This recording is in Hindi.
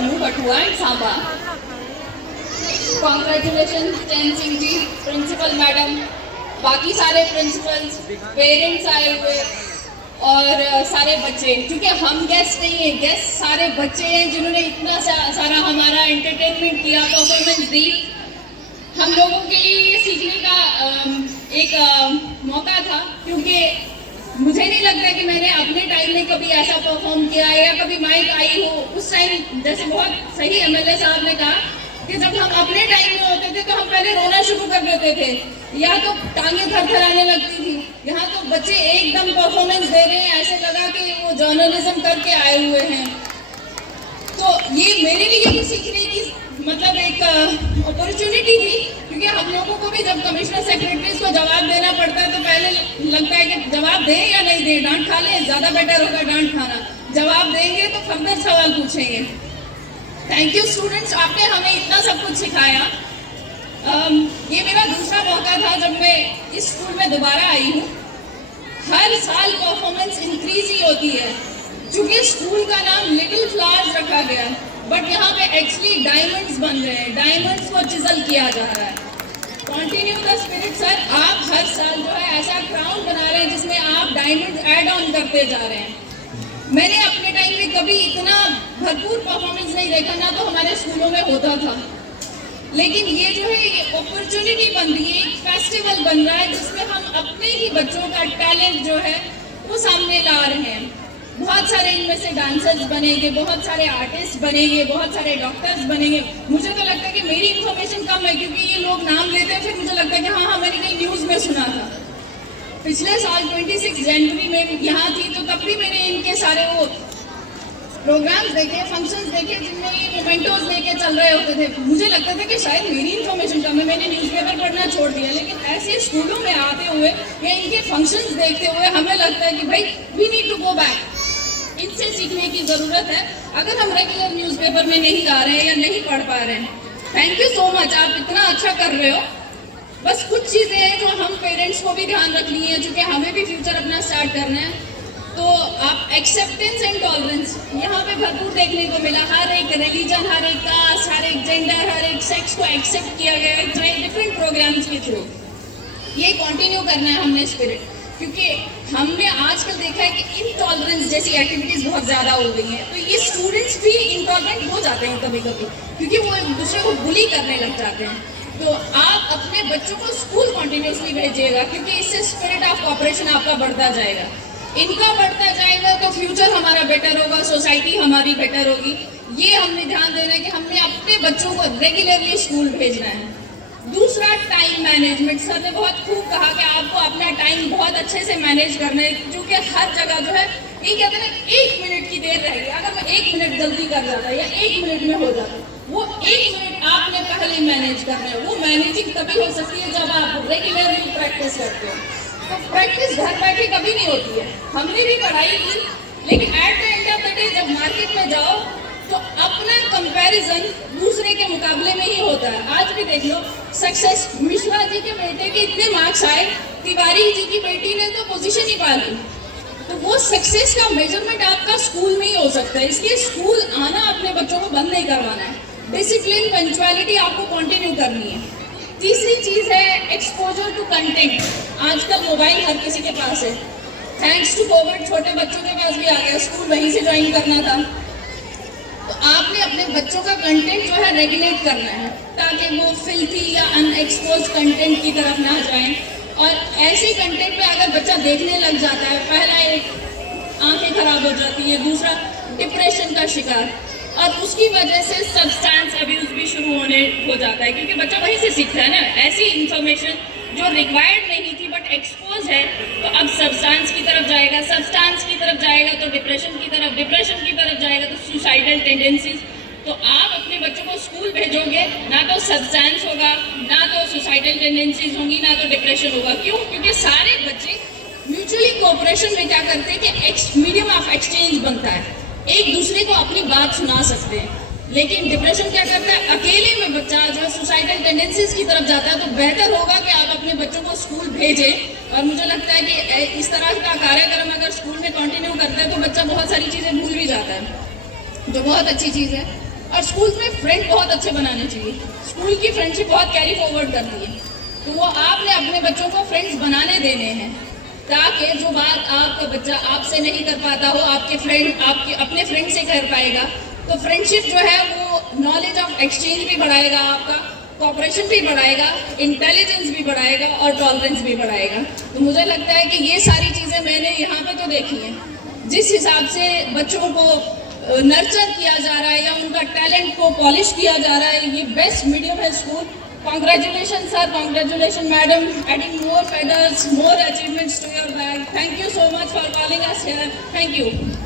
Jammu, Kathua and Samba. Congratulation Chain Singh ji, principal madam, बाकी सारे प्रिंसिपल्स, पेरेंट्स आए हुए और सारे बच्चे, क्योंकि हम गेस्ट नहीं हैं, गेस्ट सारे बच्चे हैं जिन्होंने इतना सारा हमारा एंटरटेनमेंट किया, परफॉर्मेंस दी। हम लोगों के लिए ये सीखने का एक मौका था, क्योंकि मुझे नहीं लगता कि मैंने अपने टाइम में कभी ऐसा परफॉर्म किया है या कभी माइक आई हो। उस टाइम जैसे बहुत सही एमएलए साहब ने कहा कि जब हम अपने टाइम में होते थे तो हम पहले रोना शुरू कर देते थे या तो टांगे थरथराने लगती थी। यहाँ तो बच्चे एकदम परफॉर्मेंस दे रहे हैं, ऐसे लगा कि वो जर्नलिज्म करके आए हुए हैं। तो ये मेरे लिए भी सीखने की मतलब एक अपॉर्चुनिटी थी, क्योंकि हम लोगों को भी जब कमिश्नर सेक्रेटरीज को जवाब देना पड़ता है तो पहले लगता है कि जवाब दें या नहीं दें, डांट खा लें, ज़्यादा बेटर होगा डांट खाना। जवाब देंगे तो फर्दर सवाल पूछेंगे। थैंक यू स्टूडेंट्स, आपने हमें इतना सब कुछ सिखाया। ये मेरा दूसरा मौका था जब मैं इस स्कूल में दोबारा आई हूँ। हर साल परफॉर्मेंस इंक्रीज ही होती है, क्योंकि स्कूल का नाम लिटिल फ्लावर्स रखा गया, बट यहाँ पे एक्चुअली डायमंड्स बन रहे हैं, डायमंड्स को चिजल किया जा रहा है। कंटिन्यू द स्पिरिट सर, आप हर साल जो है ऐसा क्राउन बना रहे हैं जिसमें आप डायमंड्स ऐड ऑन करते जा रहे हैं। मैंने अपने टाइम में कभी इतना भरपूर परफॉर्मेंस नहीं देखा, ना तो हमारे स्कूलों में होता था, लेकिन ये जो है ये अपॉर्चुनिटी बन रही है, एक फेस्टिवल बन रहा है जिसमें हम अपने ही बच्चों का टैलेंट जो है वो सामने ला रहे हैं। बहुत सारे इनमें से डांसर्स बनेंगे, बहुत सारे आर्टिस्ट बनेंगे, बहुत सारे डॉक्टर्स बनेंगे। मुझे तो लगता है कि मेरी इन्फॉर्मेशन कम है, क्योंकि ये लोग नाम लेते हैं फिर मुझे लगता है कि हाँ मैंने कहीं न्यूज़ में सुना था। पिछले साल 26 जनवरी में यहाँ थी तो तब भी मैंने इनके सारे वो प्रोग्राम्स देखे, फंक्शंस देखे जिनमें ये मोमेंटोज लेके चल रहे होते थे। मुझे लगता था कि शायद मेरी इन्फॉर्मेशन कम है, मैंने न्यूज़पेपर पढ़ना छोड़ दिया, लेकिन ऐसे स्कूलों में आते हुए या इनके फंक्शंस देखते हुए हमें लगता है कि भाई we need to go back, इनसे सीखने की ज़रूरत है अगर हम रेगुलर न्यूज़पेपर में नहीं आ रहे हैं या नहीं पढ़ पा रहे हैं। थैंक यू सो मच, आप इतना अच्छा कर रहे हो। बस कुछ चीज़ें हैं जो हम पेरेंट्स को भी ध्यान रखनी है, क्योंकि हमें भी फ्यूचर अपना स्टार्ट करना है। तो आप एक्सेप्टेंस एंड टॉलरेंस यहाँ पे भरपूर देखने को मिला। हर एक रिलीजन, हर एक कास्ट, हर एक जेंडर, हर एक सेक्स को एक्सेप्ट किया गया है डिफरेंट प्रोग्राम्स के थ्रू। ये कंटिन्यू करना है हमने स्पिरिट, क्योंकि हमने आजकल देखा है कि इनटॉलरेंस जैसी एक्टिविटीज़ बहुत ज़्यादा हो गई हैं, तो ये स्टूडेंट्स भी इनटॉलरेंट हो जाते हैं कभी कभी, क्योंकि वो एक दूसरे को बुली करने लग जाते हैं। तो आप अपने बच्चों को स्कूल कंटिन्यूसली भेजिएगा, क्योंकि इससे स्पिरिट ऑफ कॉपरेशन आपका बढ़ता जाएगा, इनका बढ़ता जाएगा, तो फ्यूचर हमारा बेटर होगा, सोसाइटी हमारी बेटर होगी। ये हमने ध्यान देना है कि हमने अपने बच्चों को रेगुलरली स्कूल भेजना है। दूसरा, टाइम मैनेजमेंट। सर ने बहुत खूब कहा कि आपको अपना टाइम बहुत अच्छे से मैनेज करना है, क्योंकि हर जगह जो है ये कहते हैं ना 1 मिनट की देर रहेगी, अगर मैं 1 मिनट जल्दी कर जाता या 1 मिनट में हो जाता, वो 1 मिनट आपने पहले मैनेज करना है। वो मैनेजिंग तभी हो सकती है जब आप रेगुलरली प्रैक्टिस करते हो। तो प्रैक्टिस घर बैठे कभी नहीं होती है, हमने भी पढ़ाई की, लेकिन at the end of the day जब मार्केट में जाओ तो अपना कंपैरिजन दूसरे के मुकाबले में ही होता है। आज भी देख लो, सक्सेस मिश्रा जी के बेटे के इतने मार्क्स आए, तिवारी जी की बेटी ने तो पोजीशन ही पा ली। तो वो सक्सेस का मेजरमेंट आपका स्कूल में ही हो सकता है, इसलिए स्कूल आना अपने बच्चों को बंद नहीं करवाना है। डिसिप्लिन, पंक्चुअलिटी आपको कंटिन्यू करनी है। तीसरी चीज़ है एक्सपोजर टू कंटेंट। आजकल मोबाइल हर किसी के पास है, थैंक्स टू कोविड छोटे बच्चों के पास भी आ गया, स्कूल वहीं से ज्वाइन करना था। तो आपने अपने बच्चों का कंटेंट जो है रेगुलेट करना है, ताकि वो फिल्थी या अनएक्सपोज कंटेंट की तरफ ना जाएं। और ऐसे कंटेंट पे अगर बच्चा देखने लग जाता है, पहला एक आंखें खराब हो जाती है, दूसरा डिप्रेशन का शिकार, और उसकी वजह से सब्सटेंस अब्यूज भी शुरू होने हो जाता है, क्योंकि बच्चा वहीं से सीखता है ना। ऐसी इंफॉर्मेशन जो रिक्वायर्ड नहीं थी बट एक्सपोज है, तो अब सब्सटेंस की तरफ जाएगा, सब्सटेंस की तरफ जाएगा तो डिप्रेशन की तरफ, डिप्रेशन की तरफ जाएगा तो सुसाइडल टेंडेंसीज। तो आप अपने बच्चों को स्कूल भेजोगे, ना तो सब्सटेंस होगा, ना तो सुसाइडल टेंडेंसीज होंगी, ना तो डिप्रेशन होगा। क्यों? क्योंकि सारे बच्चे म्यूचुअली कोऑपरेशन में क्या करते हैं कि मीडियम ऑफ एक्सचेंज बनता है, एक दूसरे को अपनी बात सुना सकते हैं। लेकिन डिप्रेशन क्या करता है, अकेले में बच्चा जो है सुसाइडल टेंडेंसीज की तरफ जाता है। तो बेहतर होगा कि आप अपने बच्चों को स्कूल भेजें। और मुझे लगता है कि इस तरह का कार्यक्रम अगर स्कूल में कंटिन्यू करते हैं तो बच्चा बहुत सारी चीज़ें भूल भी जाता है, जो बहुत अच्छी चीज़ है। और स्कूल में फ्रेंड बहुत अच्छे बनाने चाहिए। स्कूल की फ्रेंडशिप बहुत कैरी फॉरवर्ड करती है, तो वो आपने अपने बच्चों को फ्रेंड्स बनाने देने हैं, ताकि जो बात आपका बच्चा आपसे नहीं कर पाता हो, आपके अपने फ्रेंड से कर पाएगा। तो फ्रेंडशिप जो है वो नॉलेज ऑफ एक्सचेंज भी बढ़ाएगा, आपका कॉपरेशन भी बढ़ाएगा, इंटेलिजेंस भी बढ़ाएगा और टॉलरेंस भी बढ़ाएगा। तो मुझे लगता है कि ये सारी चीज़ें मैंने यहाँ पे तो देखी हैं। जिस हिसाब से बच्चों को नर्चर किया जा रहा है या उनका टैलेंट को पॉलिश किया जा रहा है, ये बेस्ट मीडियम है school. Congratulations sir, congratulations madam, adding more feathers, more achievements to your bag. Thank you so much for calling us here. Thank you.